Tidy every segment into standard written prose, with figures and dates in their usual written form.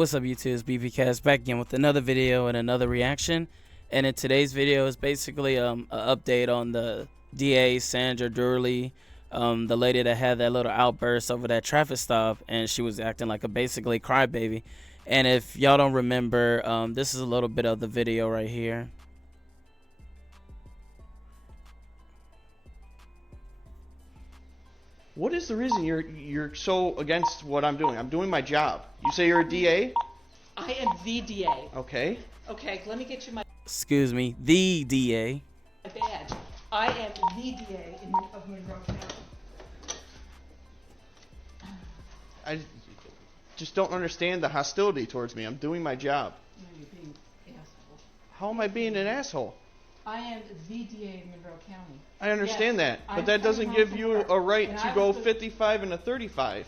What's up, YouTube? It's BBcast back again with another video and another reaction. And in today's video is basically an update on the DA Sandra Durley, the lady that had that little outburst over that traffic stop, and she was acting like a basically crybaby. And if y'all don't remember, this is a little bit of the video right here. What is the reason you're so against what I'm doing? I'm doing my job. You say you're a DA? I am the DA. Okay. Okay, let me get you my Excuse me, the DA. badge. I am the DA of Monroe County. I just don't understand the hostility towards me. I'm doing my job. No, you're being an asshole. How am I being an asshole? I am the DA of Monroe County. I understand Yes, that, but I'm that doesn't coming give home you from work, a right and to I go was the- 55 and a 35.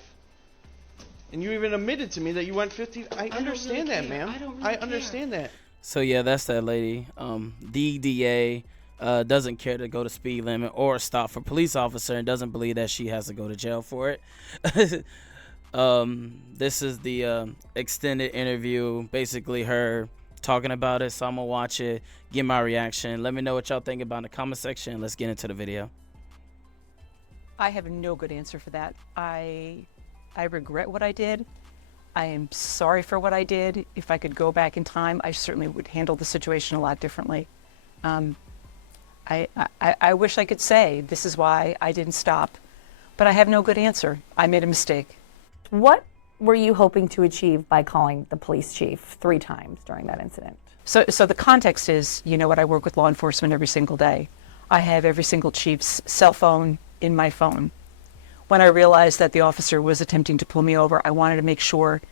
And you even admitted to me that you went 50. I understand really that, care. ma'am. I don't really I care. understand that. So yeah, that's that lady. The DA doesn't care to go to speed limit or stop for police officer and doesn't believe that she has to go to jail for it. This is the extended interview, basically her talking about it. So I'm gonna watch it, give my reaction. Let me know what y'all think about in the comment section. Let's get into the video. I have no good answer for that. I regret what I did. I am sorry for what I did. If I could go back in time, I certainly would handle the situation a lot differently. I wish I could say this is why I didn't stop, but I have no good answer. I made a mistake. What were you hoping to achieve by calling the police chief 3 times during that incident? So the context is, you know what, I work with law enforcement every single day. I have every single chief's cell phone in my phone. When I realized that the officer was attempting to pull me over, I wanted to make sure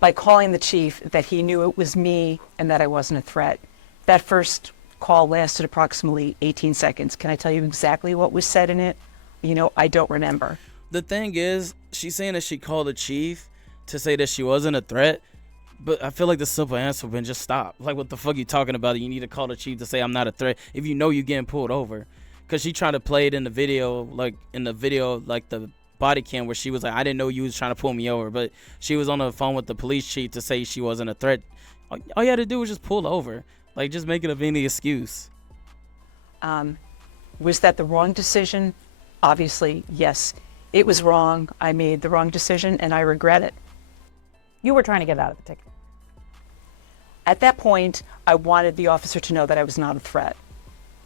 by calling the chief that he knew it was me and that I wasn't a threat. That first call lasted approximately 18 seconds. Can I tell you exactly what was said in it? You know, I don't remember. The thing is, she's saying that she called the chief to say that she wasn't a threat, but I feel like the simple answer would have been just stop. Like, what the fuck you talking about? You need to call the chief to say I'm not a threat if you know you're getting pulled over. Because she tried to play it in the video, like the body cam where she was like, I didn't know you was trying to pull me over, but she was on the phone with the police chief to say she wasn't a threat. All you had to do was just pull over. Like, just make it of any excuse. Was that the wrong decision? Obviously, yes. It was wrong. I made the wrong decision and I regret it. You were trying to get out of the ticket. At that point, I wanted the officer to know that I was not a threat.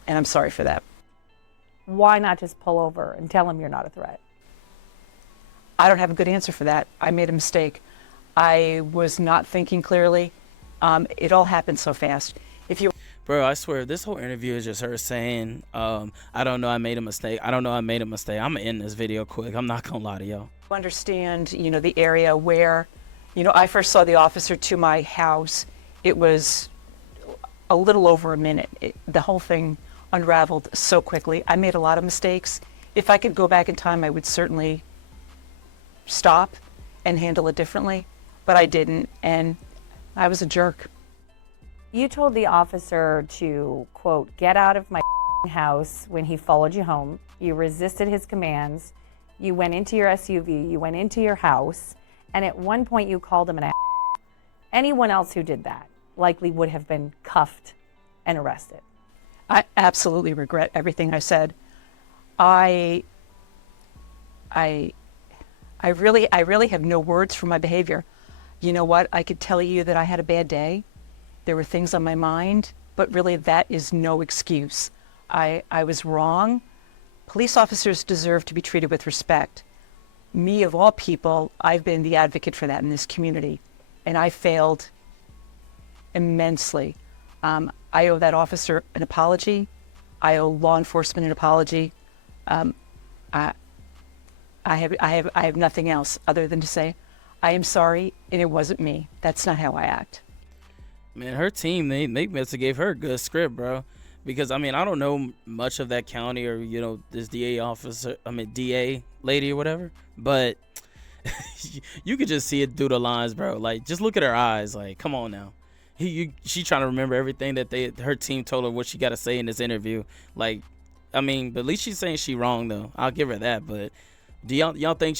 And I'm sorry for that. Why not just pull over and tell him you're not a threat? I don't have a good answer for that. I made a mistake. I was not thinking clearly. It all happened so fast. If you Bro, I swear, this whole interview is just her saying, I don't know, I made a mistake. I don't know, I made a mistake. I'm going to end this video quick. I'm not going to lie to y'all. understand, you know, the area where, you know, I first saw the officer to my house, it was a little over a minute. The whole thing unraveled so quickly. I made a lot of mistakes. If I could go back in time, I would certainly stop and handle it differently, but I didn't, and I was a jerk. You told the officer to, quote, get out of my house when he followed you home. You resisted his commands. You went into your SUV. You went into your house. And at one point you called him an ass. Anyone else who did that likely would have been cuffed and arrested. I absolutely regret everything I said. I really have no words for my behavior. You know what? I could tell you that I had a bad day. There were things on my mind, but really that is no excuse. I was wrong. Police officers deserve to be treated with respect. Me, of all people, I've been the advocate for that in this community, and I failed immensely. I owe that officer an apology. I owe law enforcement an apology. I have nothing else other than to say I am sorry, and it wasn't me. That's not how I act. Man, her team, they must have gave her a good script, bro. Because, I mean, I don't know much of that county or, you know, this DA lady or whatever. But you could just see it through the lines, bro. Like, just look at her eyes. Like, come on now. She trying to remember everything that her team told her what she got to say in this interview. Like, I mean, but at least she's saying she wrong, though. I'll give her that. But do y'all think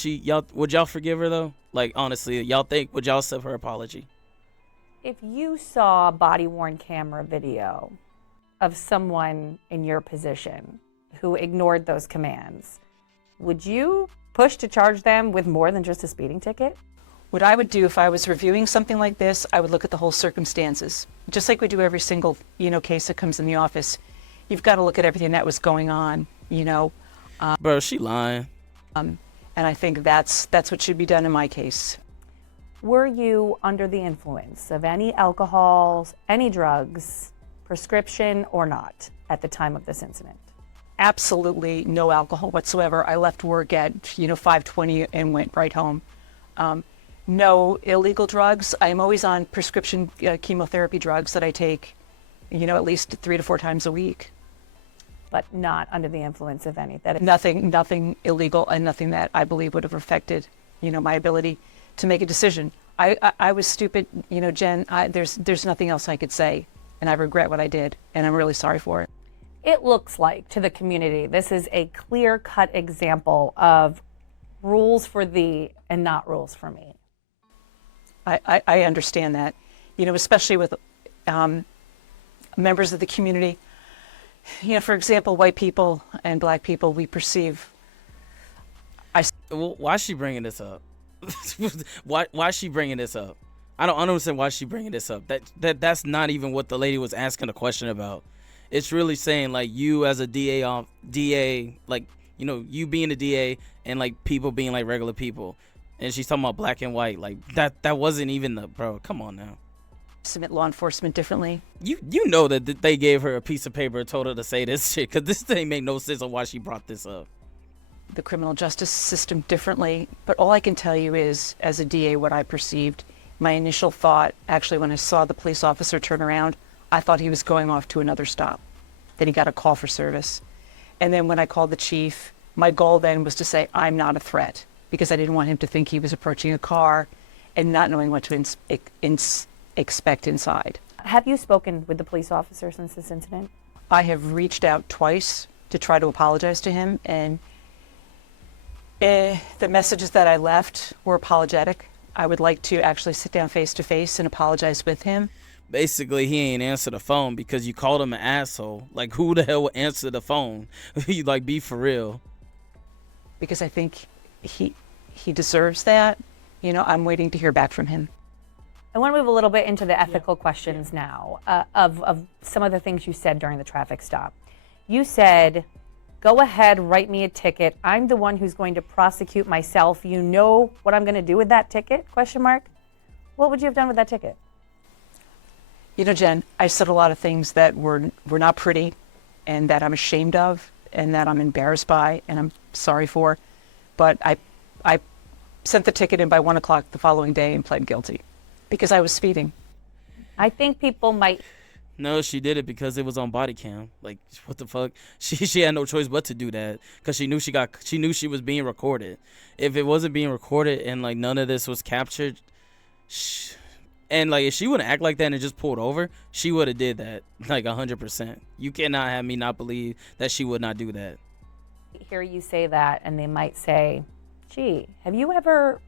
would y'all forgive her, though? Like, honestly, would y'all accept her apology? If you saw body-worn camera video of someone in your position who ignored those commands, would you push to charge them with more than just a speeding ticket? What I would do if I was reviewing something like this, I would look at the whole circumstances. Just like we do every single, case that comes in the office. You've got to look at everything that was going on, Bro, she lying. and I think that's what should be done in my case. Were you under the influence of any alcohol, any drugs, prescription or not at the time of this incident? Absolutely no alcohol whatsoever. I left work at 5:20 and went right home. No illegal drugs. I'm always on prescription chemotherapy drugs that I take, at least 3 to 4 times a week. But not under the influence of any. Nothing illegal and nothing that I believe would have affected, my ability to make a decision. I was stupid, Jen. There's nothing else I could say, and I regret what I did, and I'm really sorry for it. It looks like to the community, this is a clear-cut example of rules for thee and not rules for me. I understand that, especially with members of the community. For example, white people and black people, we perceive. Well, why is she bringing this up? why is she bringing this up? I don't understand why she's bringing this up. That's not even what the lady was asking a question about. It's really saying like you as a DA, like you being a DA and like people being like regular people, and she's talking about black and white. Like that wasn't even bro. Come on now. Submit law enforcement differently. You know that they gave her a piece of paper and told her to say this shit, because this thing made no sense on why she brought this up. The criminal justice system differently, but all I can tell you is, as a DA, what I perceived. My initial thought, actually, when I saw the police officer turn around, I thought he was going off to another stop, that he got a call for service. And then when I called the chief, my goal then was to say, I'm not a threat, because I didn't want him to think he was approaching a car and not knowing what to expect inside. Have you spoken with the police officer since this incident? I have reached out twice to try to apologize to him, and the messages that I left were apologetic. I would like to actually sit down face to face and apologize with him. Basically, he ain't answer the phone because you called him an asshole. Like, who the hell would answer the phone? You like, be for real. Because I think he deserves that. I'm waiting to hear back from him. I want to move a little bit into the ethical questions now of some of the things you said during the traffic stop. You said, go ahead, write me a ticket. I'm the one who's going to prosecute myself. You know what I'm going to do with that ticket? ? What would you have done with that ticket? Jen, I said a lot of things that were not pretty and that I'm ashamed of and that I'm embarrassed by and I'm sorry for. But I sent the ticket in by 1 o'clock the following day and pled guilty because I was speeding. I think people might. No, she did it because it was on body cam. Like, what the fuck? She had no choice but to do that because she knew she was being recorded. If it wasn't being recorded and like none of this was captured, and like if she wouldn't act like that and just pulled over, she would have did that like 100%. You cannot have me not believe that she would not do that. Hear you say that, and they might say, "Gee, have you ever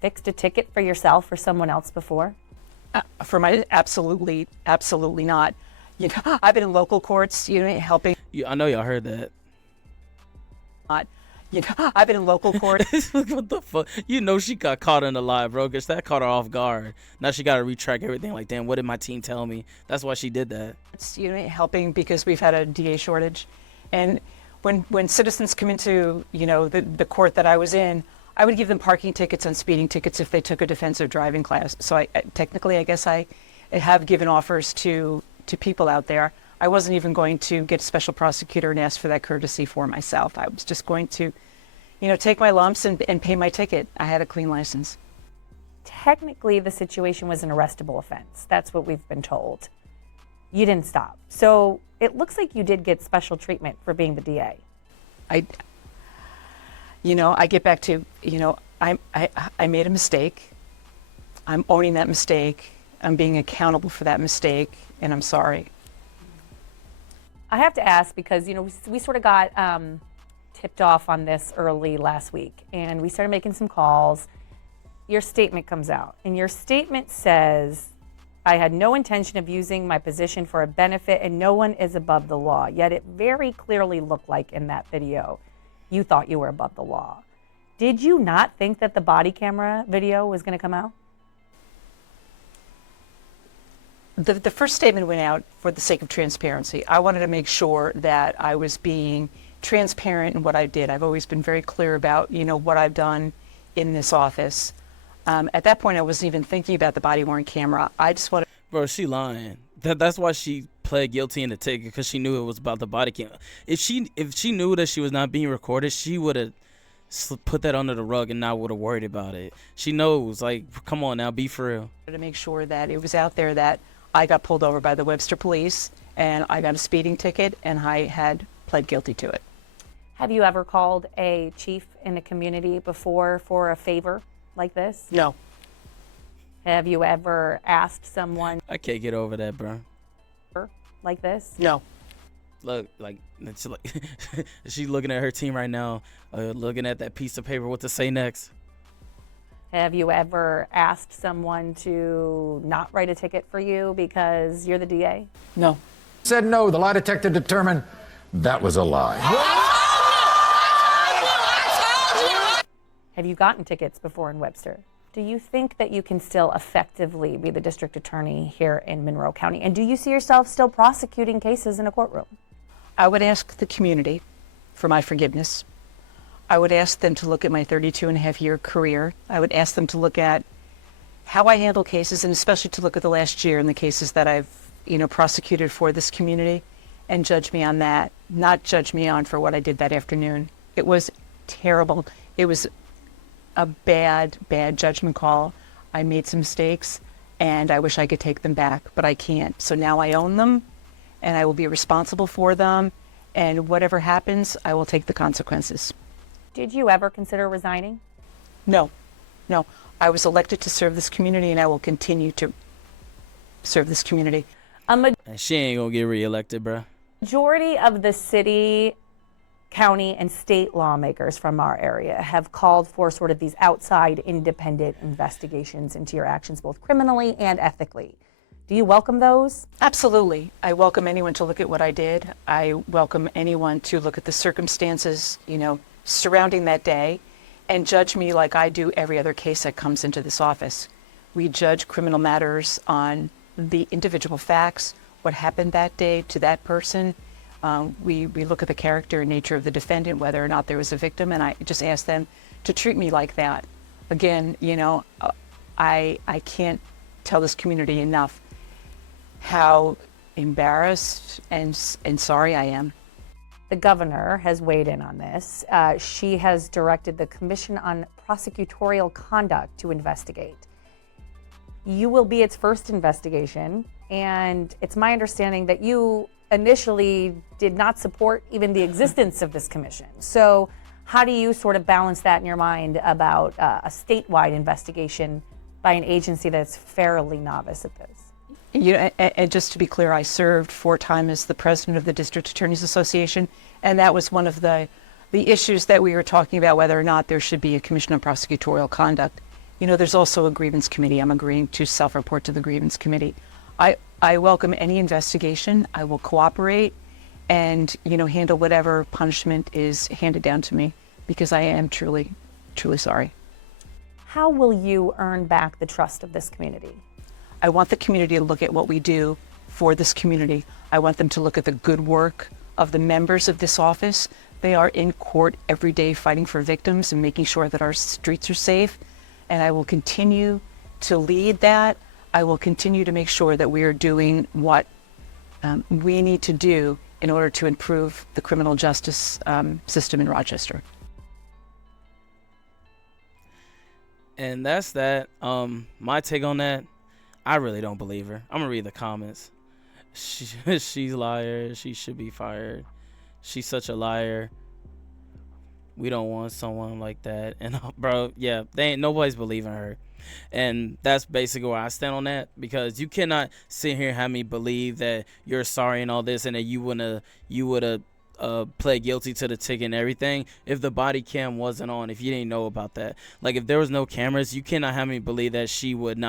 fixed a ticket for yourself or someone else before?" For my absolutely not. I've been in local courts, helping. I know y'all heard that. I've been in local courts. What the fuck? She got caught in the lie, bro, because that caught her off guard. Now she got to retrack everything. Like, damn, what did my team tell me? That's why she did that. Helping because we've had a DA shortage, and when citizens come into the court that I was in, I would give them parking tickets and speeding tickets if they took a defensive driving class. So I technically, I guess I have given offers to people out there. I wasn't even going to get a special prosecutor and ask for that courtesy for myself. I was just going to, take my lumps and pay my ticket. I had a clean license. Technically, the situation was an arrestable offense. That's what we've been told. You didn't stop. So it looks like you did get special treatment for being the DA. I get back to, I made a mistake. I'm owning that mistake. I'm being accountable for that mistake, and I'm sorry. I have to ask because, we sort of got tipped off on this early last week, and we started making some calls. Your statement comes out, and your statement says, I had no intention of using my position for a benefit, and no one is above the law. Yet it very clearly looked like in that video you thought you were above the law. Did you not think that the body camera video was going to come out? The first statement went out for the sake of transparency. I wanted to make sure that I was being transparent in what I did. I've always been very clear about, what I've done in this office. At that point, I wasn't even thinking about the body-worn camera. I just wanted... Bro, she lying. That's why she pled guilty in the ticket, because she knew it was about the body cam. If she knew that she was not being recorded, she would have put that under the rug and not would have worried about it. She knows. Like, come on now, be for real. To make sure that it was out there that I got pulled over by the Webster police and I got a speeding ticket and I had pled guilty to it. Have you ever called a chief in a community before for a favor like this? No. Have you ever asked someone I can't get over that, bro. like this? No. Look, she's looking at her team right now, looking at that piece of paper, what to say next. Have you ever asked someone to not write a ticket for you because you're the DA? No. Said no. The lie detector determined that was a lie. Have you gotten tickets before in Webster? Do you think that you can still effectively be the district attorney here in Monroe County? And do you see yourself still prosecuting cases in a courtroom? I would ask the community for my forgiveness. I would ask them to look at my 32-and-a-half-year career. I would ask them to look at how I handle cases, and especially to look at the last year and the cases that I've, prosecuted for this community, and judge me on that, not judge me on for what I did that afternoon. It was terrible. It was a bad judgment call. I made some mistakes, and I wish I could take them back, but I can't. So now I own them, and I will be responsible for them, and whatever happens, I will take the consequences. Did you ever consider resigning? No. I was elected to serve this community, and I will continue to serve this community. And she ain't gonna get reelected, bro. Majority of the city, county, and state lawmakers from our area have called for sort of these outside independent investigations into your actions, both criminally and ethically. Do you welcome those? Absolutely. I welcome anyone to look at what I did. I welcome anyone to look at the circumstances, surrounding that day and judge me like I do every other case that comes into this office. We judge criminal matters on the individual facts, what happened that day to that person. We look at the character and nature of the defendant, whether or not there was a victim, and I just ask them to treat me like that. Again, I can't tell this community enough how embarrassed and sorry I am. The governor has weighed in on this. She has directed the Commission on Prosecutorial Conduct to investigate. You will be its first investigation, and it's my understanding that you initially did not support even the existence of this commission. So how do you sort of balance that in your mind about a statewide investigation by an agency that's fairly novice at this? And just to be clear, I served 4 times as the president of the District Attorneys Association, and that was one of the issues that we were talking about, whether or not there should be a Commission on Prosecutorial Conduct. There's also a grievance committee. I'm agreeing to self-report to the grievance committee. I welcome any investigation. I will cooperate and, handle whatever punishment is handed down to me, because I am truly, truly sorry. How will you earn back the trust of this community? I want the community to look at what we do for this community. I want them to look at the good work of the members of this office. They are in court every day fighting for victims and making sure that our streets are safe. And I will continue to lead that. I will continue to make sure that we are doing what we need to do in order to improve the criminal justice system in Rochester. And that's that. My take on that, I really don't believe her. I'm gonna read the comments. She's a liar. She should be fired. She's such a liar. We don't want someone like that. And bro, yeah, nobody's believing her. And that's basically where I stand on that, because you cannot sit here and have me believe that you're sorry and all this, and that you would have pled guilty to the ticket and everything if the body cam wasn't on, if you didn't know about that. Like, if there was no cameras, you cannot have me believe that she would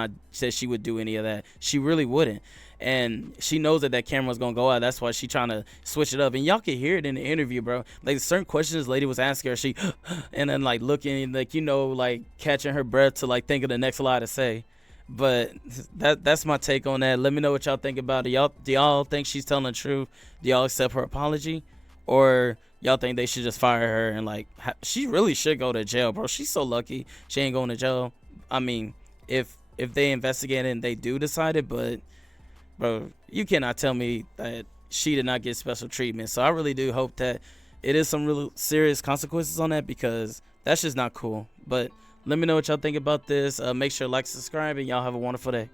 do any of that. She really wouldn't. And she knows that camera was gonna go out. That's why she trying to switch it up. And y'all can hear it in the interview, bro. Like, certain questions this lady was asking her, she and then like looking, like, you know, like catching her breath to like think of the next lie to say. But that's my take on that. Let me know what y'all think about it. Do y'all think she's telling the truth? Do y'all accept her apology? Or y'all think they should just fire her and like she really should go to jail, bro? She's so lucky she ain't going to jail. I mean, if they investigate it and they do decide it, but bro, you cannot tell me that she did not get special treatment. So I really do hope that it is some really serious consequences on that, because that's just not cool. But let me know what y'all think about this. Make sure to like, subscribe, and y'all have a wonderful day.